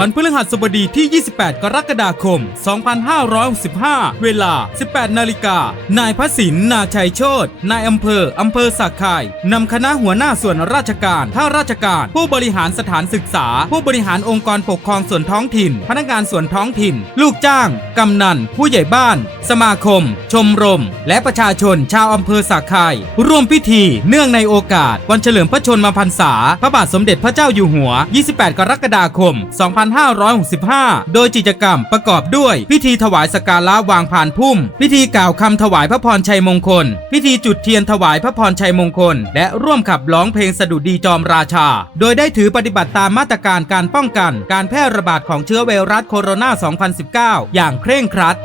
วันพฤหัสบดีที่ 28 กรกฎาคม 2565 เวลา 18 นาฬิกา นายพระสินนาชัยโชตนายอำเภอ อำเภอสักไข่นำคณะหัวหน้าส่วนราชการข้าราชการ ผู้บริหารสถานศึกษา ผู้บริหารองค์กรปกครองส่วนท้องถิ่น พนักงานส่วนท้องถิ่น ลูกจ้าง กำนัน ผู้ใหญ่บ้าน สมาคม ชมรม และประชาชนชาวอำเภอสักไข่ร่วมพิธีเนื่องในโอกาส วันเฉลิมพระชนมพรรษา พระบาทสมเด็จพระเจ้าอยู่หัว 28 กรกฎาคม 2 5 2565 โดยกิจกรรมประกอบด้วย พิธีถวายสกการะวางผ่านพุ่ม พิธีกล่าวคำถวายพระพรชัยมงคล พิธีจุดเทียนถวายพระพรชัยมงคล และร่วมขับร้องเพลงสดุดีจอมราชา โดยได้ถือปฏิบัติตามมาตรการการป้องกัน การแพร่ระบาดของเชื้อไวรัสโคโรนา 2019 อย่างเคร่งครัด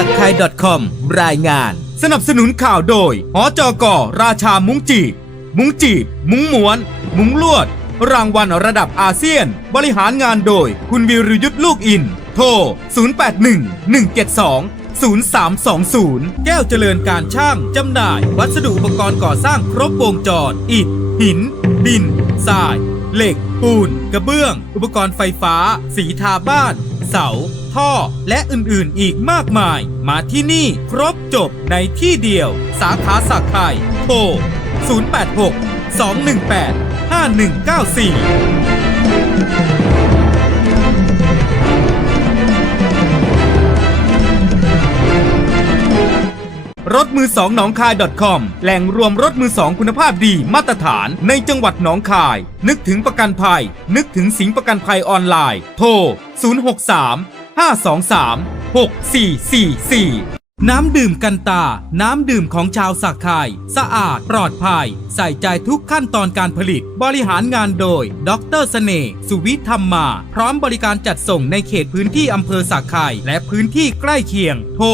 ักไทย .com รายงาน สนับสนุนข่าวโดยหอจกราชามุ้งจีบมุ้งจีบ มุ้งม้วน มุ้งลวด รางวัลระดับอาเซียน บริหารงานโดย คุณวิรยุทธ์ลูกอิน โทร 081 172 0320 แก้วเจริญการช่าง จำหน่าย วัสดุอุปกรณ์ก่อสร้างครบวงจร อิฐ หิน ดินทราย เหล็ก ปูน กระเบื้อง อุปกรณ์ไฟฟ้า สีทาบ้าน เสา ท่อ และอื่นๆอีกมากมาย มาที่นี่ครบจบในที่เดียว สาขาสักไทยโทร 086 218 5194 มือสองหนองคาย .com แหล่งรวมรถมือสองคุณภาพดีมาตรฐานในจังหวัดหนองคาย นึกถึงประกันภัย นึกถึงสิงประกันภัยออนไลน์ โทร 063 523 6444น้ำดื่มกันตา น้ำดื่มของชาวสักไข่สะอาด ปลอดภัย ใส่ใจทุกขั้นตอนการผลิต บริหารงานโดย ดรเสน่ห์สุวิธรรมมา พร้อมบริการจัดส่งในเขตพื้นที่อำเภอสักไข่และพื้นที่ใกล้เคียง โทร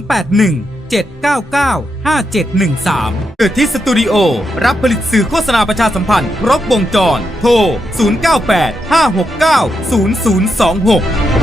081 799 5713เกิดที่สตูดิโอ รับผลิตสื่อโฆษณาประชาสัมพันธ์ครบวงจร โทร 098 569 0026